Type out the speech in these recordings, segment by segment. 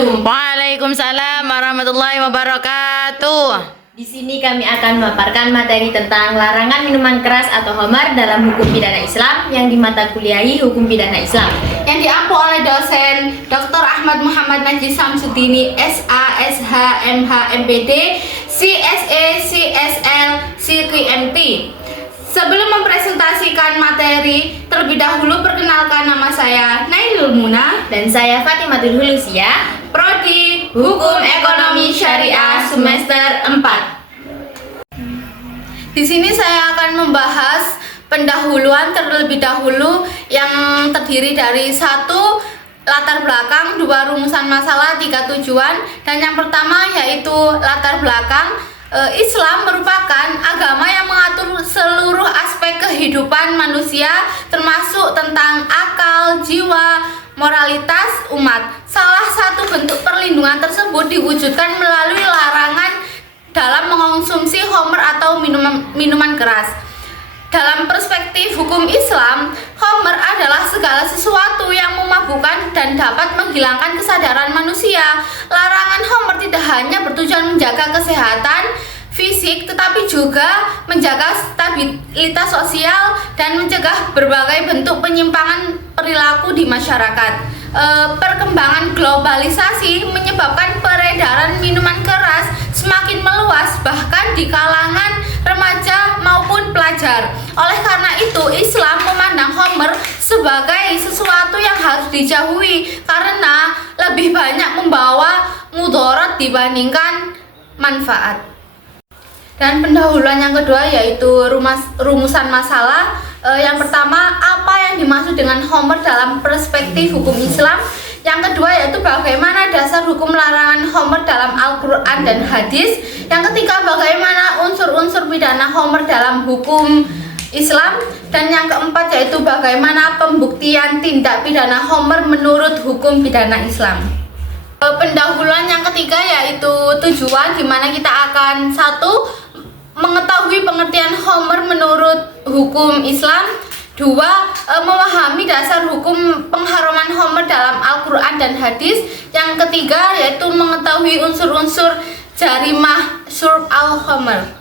wabarakatuh. Waalaikumsalam warahmatullahi wabarakatuh. Di sini kami akan memaparkan materi tentang larangan minuman keras atau khamar dalam hukum pidana Islam yang dimata kuliahi hukum pidana Islam. Yang diampu oleh dosen Dr. Ahmad Muhammad Najis Samsudini, SA, SH, MH, MPD, CSE, CSL, CQMT. Sebelum mempresentasikan materi, terlebih dahulu perkenalkan nama saya Nailul Muna Dan saya Fatimatul Hulusia, Prodi Hukum Ekonomi Syariah semester 4. Di sini saya akan membahas pendahuluan terlebih dahulu yang terdiri dari 1 latar belakang, 2 rumusan masalah, 3 tujuan. Dan yang pertama yaitu latar belakang. Islam merupakan agama yang mengatur seluruh aspek kehidupan manusia, termasuk tentang akal, jiwa, moralitas umat. Salah satu bentuk perlindungan tersebut diwujudkan melalui larangan dalam mengonsumsi khamr atau minuman keras. Dalam perspektif hukum Islam, khamr adalah segala sesuatu yang memabukkan dan dapat menghilangkan kesadaran manusia. Larangan khamr tidak hanya bertujuan menjaga kesehatan fisik, tetapi juga menjaga stabilitas sosial dan mencegah berbagai bentuk penyimpangan perilaku di masyarakat. Perkembangan globalisasi menyebabkan peredaran minuman keras semakin meluas, bahkan di kalangan remaja maupun pelajar. Oleh karena itu, Islam memandang khamr sebagai sesuatu yang harus dijauhi karena lebih banyak membawa mudarat dibandingkan manfaat. Dan pendahuluan yang kedua yaitu rumusan masalah. Yang pertama, apa yang dimaksud dengan khamr dalam perspektif hukum Islam. Yang kedua yaitu bagaimana dasar hukum larangan khamr dalam Al-Quran dan hadis. Yang ketiga, bagaimana unsur-unsur pidana khamr dalam hukum Islam. Dan yang keempat yaitu bagaimana pembuktian tindak pidana khamr menurut hukum pidana Islam. Pendahuluan yang ketiga yaitu tujuan, di mana kita akan 1. Mengetahui pengertian khamr menurut hukum Islam. 2. Memahami dasar hukum pengharaman khamr dalam Al-Quran dan hadis. Yang ketiga yaitu mengetahui unsur-unsur jarimah syurb al-khamr.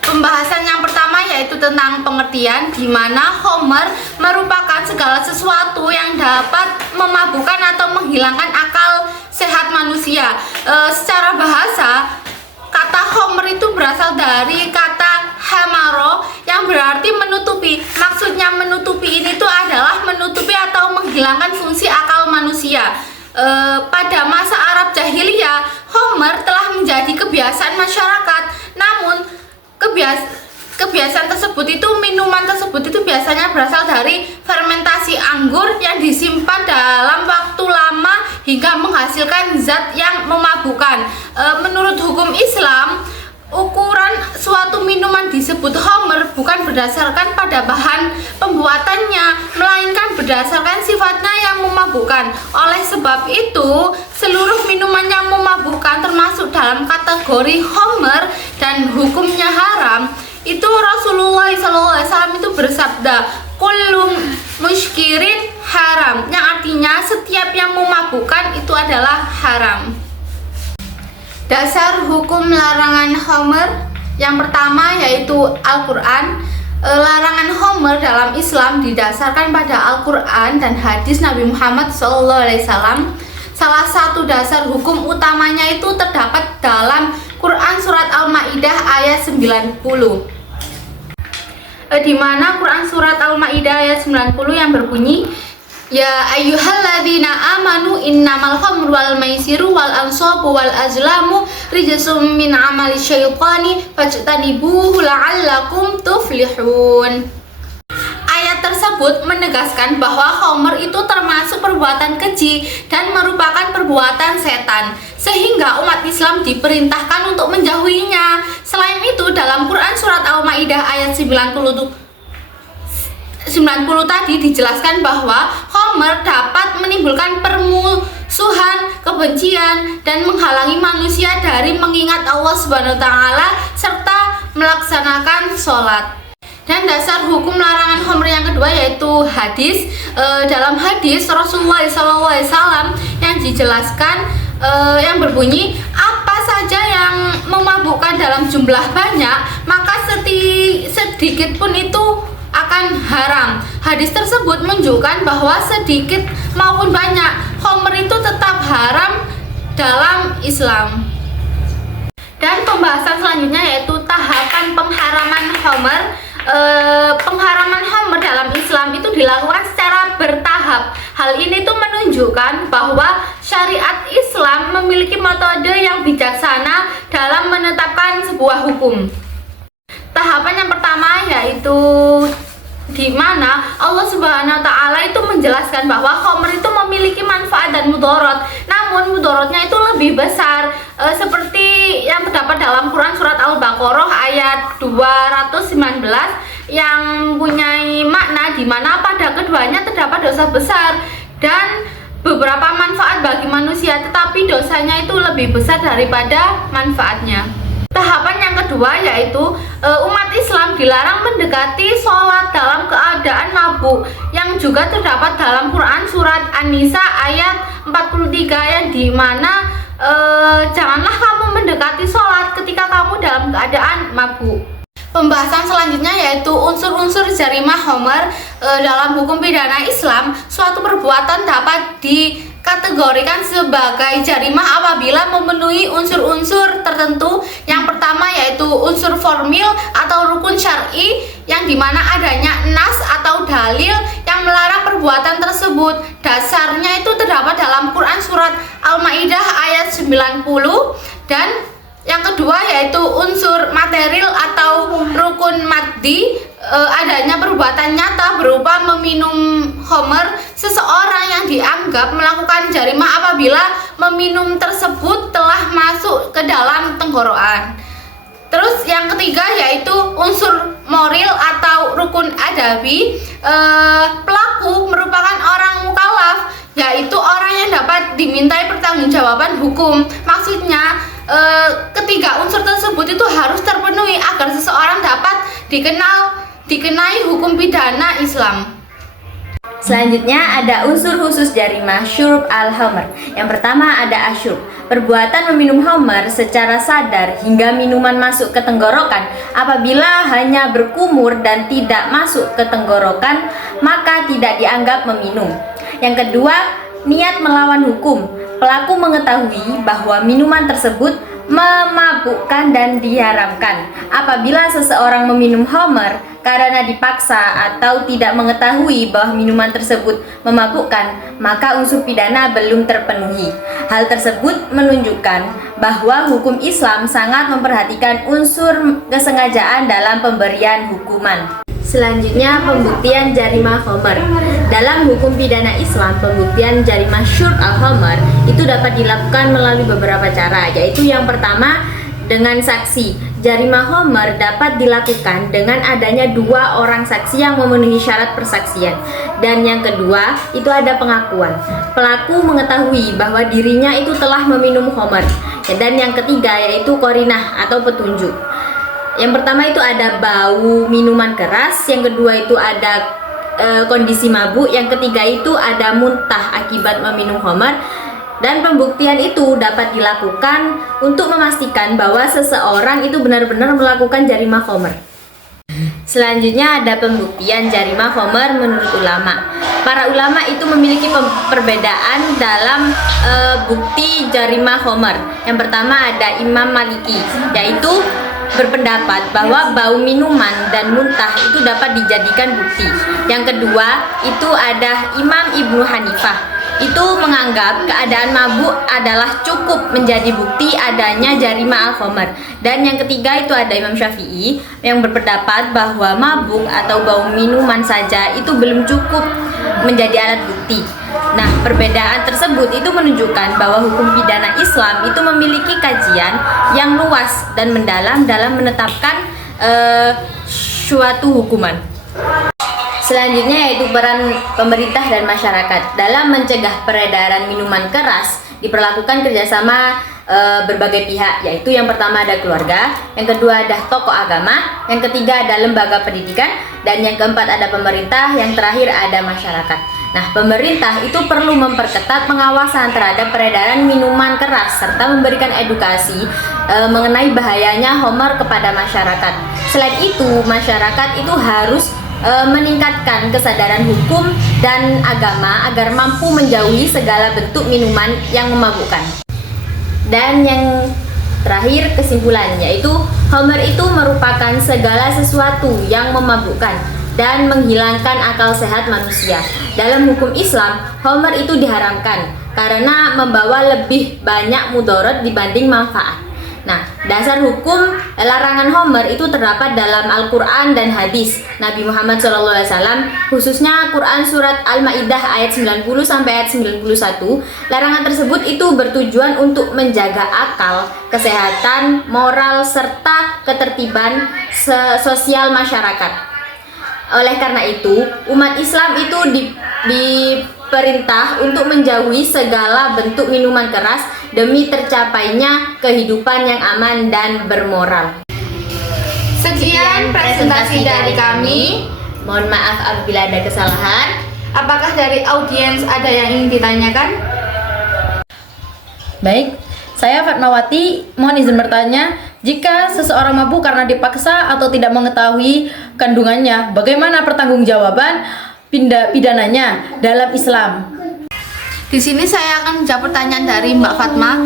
Pembahasan yang pertama yaitu tentang pengertian, di mana khamr merupakan segala sesuatu yang dapat memabukkan atau menghilangkan akal sehat manusia. Secara bahasa, kata khamr itu berasal dari kata hamaro yang berarti menutupi. Maksudnya menutupi ini tuh adalah menutupi atau menghilangkan fungsi akal manusia. Pada masa Arab jahiliyah, khamr telah menjadi kebiasaan masyarakat. Namun kebiasaan tersebut itu, minuman tersebut itu biasanya berasal dari fermentasi anggur yang disimpan dalam waktu lama hingga menghasilkan zat yang memabukkan. Menurut hukum Islam, ukuran suatu minuman disebut khamr bukan berdasarkan pada bahan pembuatannya, melainkan berdasarkan sifatnya yang memabukkan. Oleh sebab itu, seluruh minuman yang memabukkan termasuk dalam kategori khamr dan hukumnya haram. Itu Rasulullah SAW itu bersabda, kullu muskirin haram, yang artinya setiap yang memabukkan itu adalah haram. Dasar hukum larangan khamr yang pertama yaitu Al-Quran. Larangan khamr dalam Islam didasarkan pada Al-Quran dan hadis Nabi Muhammad SAW. Salah satu dasar hukum utamanya itu terdapat dalam Quran surat Al-Maidah ayat 90. Di mana Quran surat Al-Maidah ayat 90 yang berbunyi, ya ayyuhalladzina amanu innamal khamru wal maisiru wal ansabu wal azlamu rijsum min amali syaitani fajtanibuhu la'allakum tuflihun. Ayat tersebut menegaskan bahwa khamr itu termasuk perbuatan keji dan merupakan perbuatan setan, sehingga umat Islam diperintahkan untuk menjauhinya. Selain itu, dalam Quran surat Al-Maidah ayat 90 tadi dijelaskan bahwa khamr dapat menimbulkan permusuhan, kebencian, dan menghalangi manusia dari mengingat Allah Subhanahu wa taala serta melaksanakan sholat. Dan dasar hukum larangan khamr yang kedua yaitu hadis. Dalam hadis Rasulullah SAW yang dijelaskan yang berbunyi apa saja yang memabukkan dalam jumlah banyak, maka sedikit pun itu akan haram. Hadis tersebut menunjukkan bahwa sedikit maupun banyak khamr itu tetap haram dalam Islam. Dan pembahasan selanjutnya yaitu tahapan pengharaman khamr. Pengharaman khamr dalam Islam itu dilakukan secara bertahap. Hal ini tuh menunjukkan bahwa syariat Islam memiliki metode yang bijaksana dalam menetapkan sebuah hukum. Tahapan yang pertama yaitu di mana Allah Subhanahu wa taala itu menjelaskan bahwa khamr itu memiliki manfaat dan mudarat. Namun mudaratnya itu lebih besar, seperti yang terdapat dalam Quran surat Al-Baqarah ayat 219 yang mempunyai makna di mana pada keduanya terdapat dosa besar dan beberapa manfaat bagi manusia, tetapi dosanya itu lebih besar daripada manfaatnya. Tahapan yang kedua yaitu umat Islam dilarang mendekati sholat dalam keadaan mabuk, yang juga terdapat dalam Quran surat An-Nisa ayat 43 yang dimana janganlah kamu mendekati sholat ketika kamu dalam keadaan mabuk. Pembahasan selanjutnya yaitu unsur-unsur jarimah khamr. Dalam hukum pidana Islam, suatu perbuatan dapat dikategorikan sebagai jarimah apabila memenuhi unsur-unsur tertentu. Yang pertama yaitu unsur formil atau rukun syar'i, yang dimana adanya nas atau dalil yang melarang perbuatan tersebut. Dasarnya itu terdapat dalam Quran surat Al-Maidah ayat 90. Dan yang kedua yaitu unsur material atau rukun maddi, adanya perbuatan nyata berupa meminum khamr. Seseorang yang dianggap melakukan jarimah apabila meminum tersebut telah masuk ke dalam tenggorokan. Terus yang ketiga yaitu unsur moral atau rukun adabi. Pelaku merupakan orang mukallaf, yaitu orang yang dapat dimintai pertanggungjawaban hukum. Maksudnya ketiga unsur tersebut itu harus terpenuhi agar seseorang dapat dikenai hukum pidana Islam. Selanjutnya ada unsur khusus jarimah syurb al-khamr. Yang pertama ada asyurb, perbuatan meminum khamr secara sadar hingga minuman masuk ke tenggorokan. Apabila hanya berkumur dan tidak masuk ke tenggorokan, maka tidak dianggap meminum. Yang kedua, niat melawan hukum. Pelaku mengetahui bahwa minuman tersebut memabukkan dan diharamkan. Apabila seseorang meminum khamr karena dipaksa atau tidak mengetahui bahwa minuman tersebut memabukkan, maka unsur pidana belum terpenuhi. Hal tersebut menunjukkan bahwa hukum Islam sangat memperhatikan unsur kesengajaan dalam pemberian hukuman. Selanjutnya, pembuktian jarimah khamr. Dalam hukum pidana Islam, pembuktian jarimah syurb al-khamr itu dapat dilakukan melalui beberapa cara, yaitu yang pertama dengan saksi. Jarimah khamr dapat dilakukan dengan adanya 2 orang saksi yang memenuhi syarat persaksian. Dan yang kedua, itu ada pengakuan. Pelaku mengetahui bahwa dirinya itu telah meminum khamr. Dan yang ketiga yaitu qarinah atau petunjuk. Yang pertama itu ada bau minuman keras, yang kedua itu ada kondisi mabuk, yang ketiga itu ada muntah akibat meminum khamr. Dan pembuktian itu dapat dilakukan untuk memastikan bahwa seseorang itu benar-benar melakukan jarimah khamr. Selanjutnya ada pembuktian jarimah khamr menurut ulama. Para ulama itu memiliki perbedaan dalam bukti jarimah khamr. Yang pertama ada Imam Maliki, yaitu berpendapat bahwa bau minuman dan muntah itu dapat dijadikan bukti. Yang kedua itu ada Imam Ibnu Hanifah, itu menganggap keadaan mabuk adalah cukup menjadi bukti adanya jarimah al-khamr. Dan yang ketiga itu ada Imam Syafi'i yang berpendapat bahwa mabuk atau bau minuman saja itu belum cukup menjadi alat bukti. Nah, perbedaan tersebut itu menunjukkan bahwa hukum pidana Islam itu memiliki kajian yang luas dan mendalam dalam menetapkan suatu hukuman. Selanjutnya yaitu peran pemerintah dan masyarakat dalam mencegah peredaran minuman keras. Diperlakukan kerjasama berbagai pihak, yaitu yang pertama ada keluarga, yang kedua ada tokoh agama, yang ketiga ada lembaga pendidikan, dan yang keempat ada pemerintah, yang terakhir ada masyarakat. Nah, pemerintah itu perlu memperketat pengawasan terhadap peredaran minuman keras serta memberikan edukasi mengenai bahayanya homer kepada masyarakat. Selain itu, masyarakat itu harus meningkatkan kesadaran hukum dan agama agar mampu menjauhi segala bentuk minuman yang memabukkan. Dan yang terakhir kesimpulan yaitu homer itu merupakan segala sesuatu yang memabukkan dan menghilangkan akal sehat manusia. Dalam hukum Islam, homer itu diharamkan karena membawa lebih banyak mudarat dibanding manfaat. Nah, dasar hukum larangan homer itu terdapat dalam Al-Quran dan hadis Nabi Muhammad SAW, khususnya Quran Surat Al-Ma'idah ayat 90 sampai ayat 91. Larangan tersebut itu bertujuan untuk menjaga akal, kesehatan, moral, serta ketertiban sosial masyarakat. Oleh karena itu, umat Islam itu diperintah untuk menjauhi segala bentuk minuman keras demi tercapainya kehidupan yang aman dan bermoral. Sekian presentasi dari kami. Mohon maaf apabila ada kesalahan. Apakah dari audiens ada yang ingin ditanyakan? Baik, saya Fatmawati mohon izin bertanya, jika seseorang mabuk karena dipaksa atau tidak mengetahui kandungannya, bagaimana pertanggungjawaban pidananya dalam Islam? Di sini saya akan menjawab pertanyaan dari Mbak Fatma.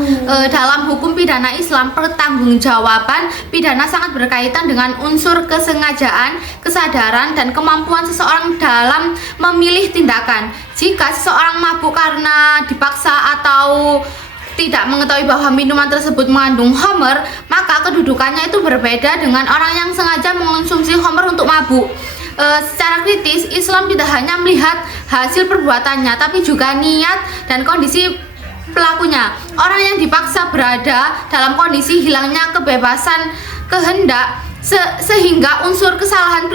Dalam hukum pidana Islam, pertanggungjawaban pidana sangat berkaitan dengan unsur kesengajaan, kesadaran, dan kemampuan seseorang dalam memilih tindakan. Jika seseorang mabuk karena dipaksa atau tidak mengetahui bahwa minuman tersebut mengandung homer, maka kedudukannya itu berbeda dengan orang yang sengaja mengonsumsi homer untuk mabuk. Secara kritis, Islam tidak hanya melihat hasil perbuatannya, tapi juga niat dan kondisi pelakunya. Orang yang dipaksa berada dalam kondisi hilangnya kebebasan kehendak, sehingga unsur kesalahan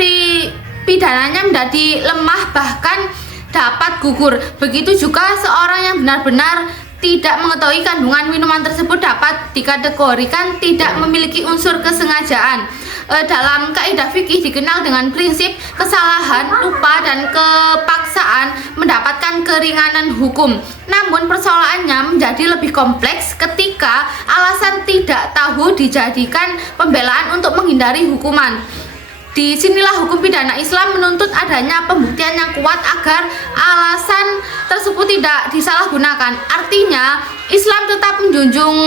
pidananya menjadi lemah, bahkan dapat gugur. Begitu juga seorang yang benar-benar tidak mengetahui kandungan minuman tersebut dapat dikategorikan tidak memiliki unsur kesengajaan. Dalam kaidah fikih dikenal dengan prinsip kesalahan, lupa, dan kepaksaan mendapatkan keringanan hukum. Namun persoalannya menjadi lebih kompleks ketika alasan tidak tahu dijadikan pembelaan untuk menghindari hukuman. Disinilah hukum pidana Islam menuntut adanya pembuktian yang kuat agar alasan tersebut tidak disalahgunakan. Artinya, Islam tetap menjunjung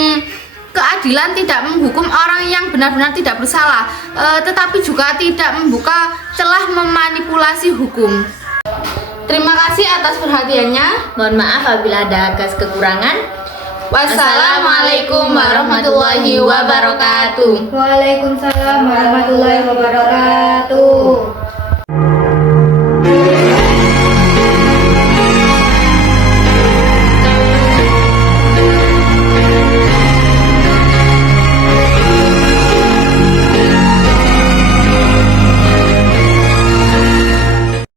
keadilan, tidak menghukum orang yang benar-benar tidak bersalah, tetapi juga tidak membuka celah memanipulasi hukum. Terima kasih atas perhatiannya. Mohon maaf apabila ada kekurangan. Wassalamualaikum warahmatullahi wabarakatuh. Waalaikumsalam warahmatullahi wabarakatuh.